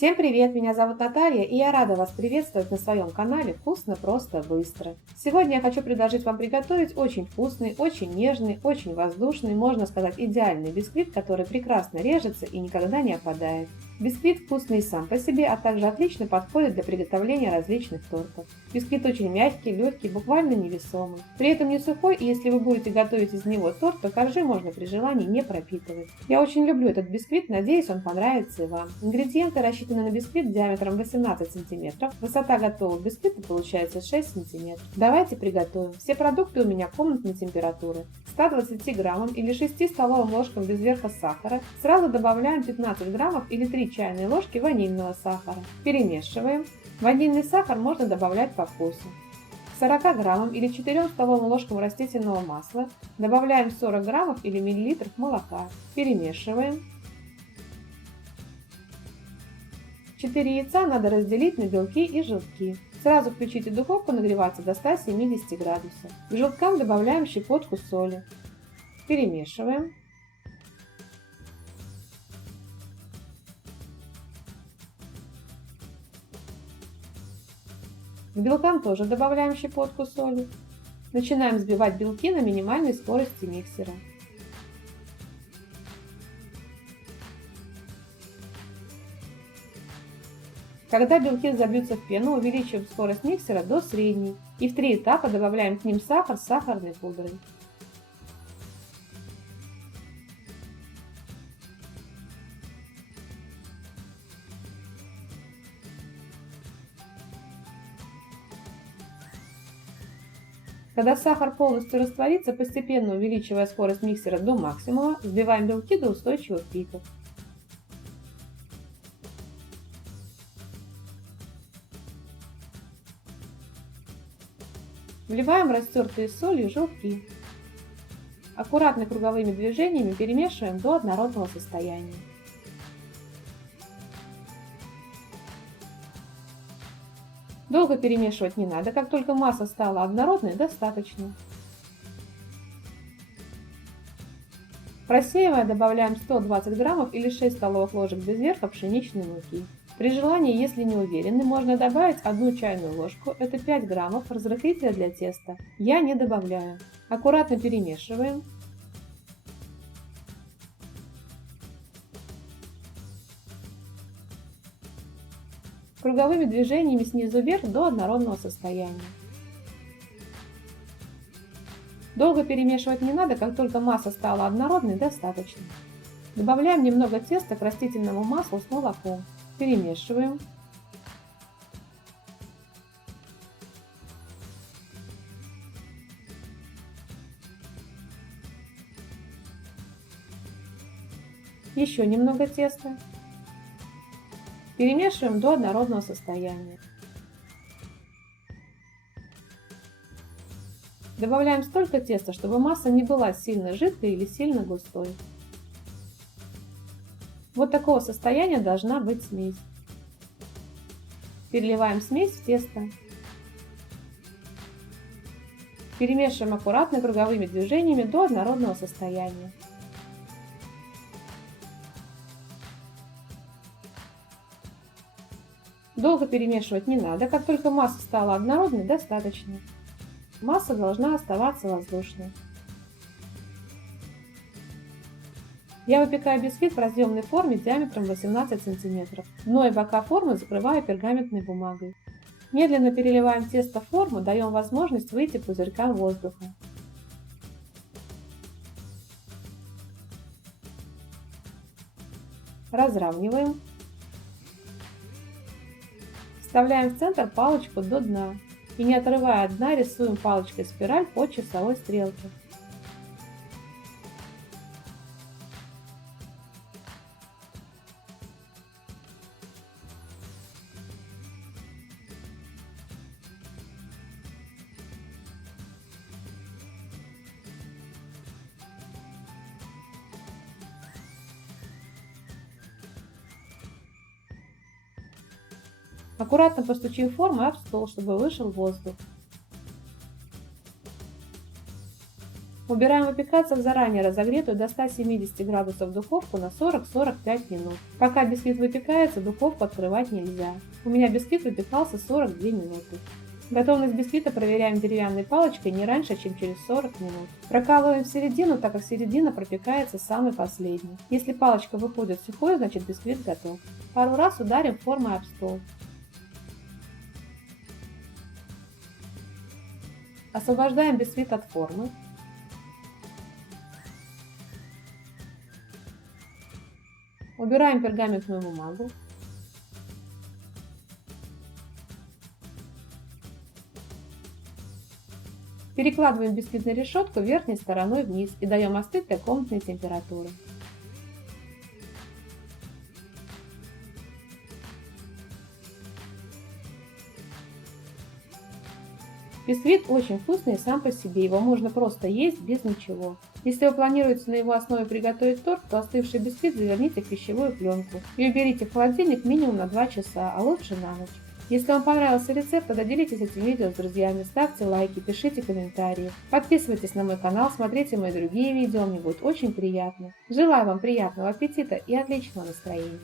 Всем привет, меня зовут Наталья, и я рада вас приветствовать на своем канале «Вкусно, просто, быстро». Сегодня я хочу предложить вам приготовить очень вкусный, очень нежный, очень воздушный, можно сказать, идеальный бисквит, который прекрасно режется и никогда не опадает. Бисквит вкусный и сам по себе, а также отлично подходит для приготовления различных тортов. Бисквит очень мягкий, легкий, буквально невесомый. При этом не сухой, и если вы будете готовить из него торт, то коржи можно при желании не пропитывать. Я очень люблю этот бисквит, надеюсь, он понравится и вам. Ингредиенты рассчитаны на бисквит диаметром 18 см. Высота готового бисквита получается 6 см. Давайте приготовим. Все продукты у меня комнатной температуры. 120 граммам или 6 столовым ложкам без верха сахара сразу добавляем 15 граммов или 3 чайные ложки ванильного сахара. Перемешиваем. Ванильный сахар можно добавлять по вкусу. К 40 граммам или 4 столовым ложкам растительного масла добавляем 40 граммов или миллилитров молока. Перемешиваем. 4 яйца надо разделить на белки и желтки. Сразу включите духовку нагреваться до 170 градусов. К желткам добавляем щепотку соли. Перемешиваем. К белкам тоже добавляем щепотку соли. Начинаем взбивать белки на минимальной скорости миксера. Когда белки взобьются в пену, увеличиваем скорость миксера до средней и в 3 этапа добавляем к ним сахар с сахарной пудрой. Когда сахар полностью растворится, постепенно увеличивая скорость миксера до максимума, взбиваем белки до устойчивых пиков. Вливаем растертые с солью желтки. Аккуратно круговыми движениями перемешиваем до однородного состояния. Долго перемешивать не надо, как только масса стала однородной, достаточно. Просеивая, добавляем 120 граммов или 6 столовых ложек без верха пшеничной муки. При желании, если не уверены, можно добавить 1 чайную ложку, это 5 граммов разрыхлителя для теста. Я не добавляю. Аккуратно перемешиваем. Круговыми движениями снизу вверх до однородного состояния. Долго перемешивать не надо, как только масса стала однородной, достаточно. Добавляем немного теста к растительному маслу с молоком. Перемешиваем. Еще немного теста. Перемешиваем до однородного состояния. Добавляем столько теста, чтобы масса не была сильно жидкой или сильно густой. Вот такого состояния должна быть смесь. Переливаем смесь в тесто. Перемешиваем аккуратно круговыми движениями до однородного состояния. Долго перемешивать не надо, как только масса стала однородной, достаточно. Масса должна оставаться воздушной. Я выпекаю бисквит в разъемной форме диаметром 18 см. Дно и бока формы закрываю пергаментной бумагой. Медленно переливаем тесто в форму, даем возможность выйти пузырькам воздуха. Разравниваем. Вставляем в центр палочку до дна и, не отрывая от дна, рисуем палочкой спираль по часовой стрелке. Аккуратно постучим форму об стол, чтобы вышел воздух. Убираем выпекаться в заранее разогретую до 170 градусов духовку на 40-45 минут. Пока бисквит выпекается, духовку открывать нельзя. У меня бисквит выпекался 42 минуты. Готовность бисквита проверяем деревянной палочкой не раньше, чем через 40 минут. Прокалываем в середину, так как середина пропекается самый последний. Если палочка выходит сухой, значит бисквит готов. Пару раз ударим формой об стол. Освобождаем бисквит от формы. Убираем пергаментную бумагу. Перекладываем бисквит на решетку верхней стороной вниз и даем остыть до комнатной температуры. Бисквит очень вкусный сам по себе, его можно просто есть без ничего. Если вы планируете на его основе приготовить торт, то остывший бисквит заверните в пищевую пленку и уберите в холодильник минимум на 2 часа, а лучше на ночь. Если вам понравился рецепт, тогда делитесь этим видео с друзьями, ставьте лайки, пишите комментарии. Подписывайтесь на мой канал, смотрите мои другие видео, мне будет очень приятно. Желаю вам приятного аппетита и отличного настроения.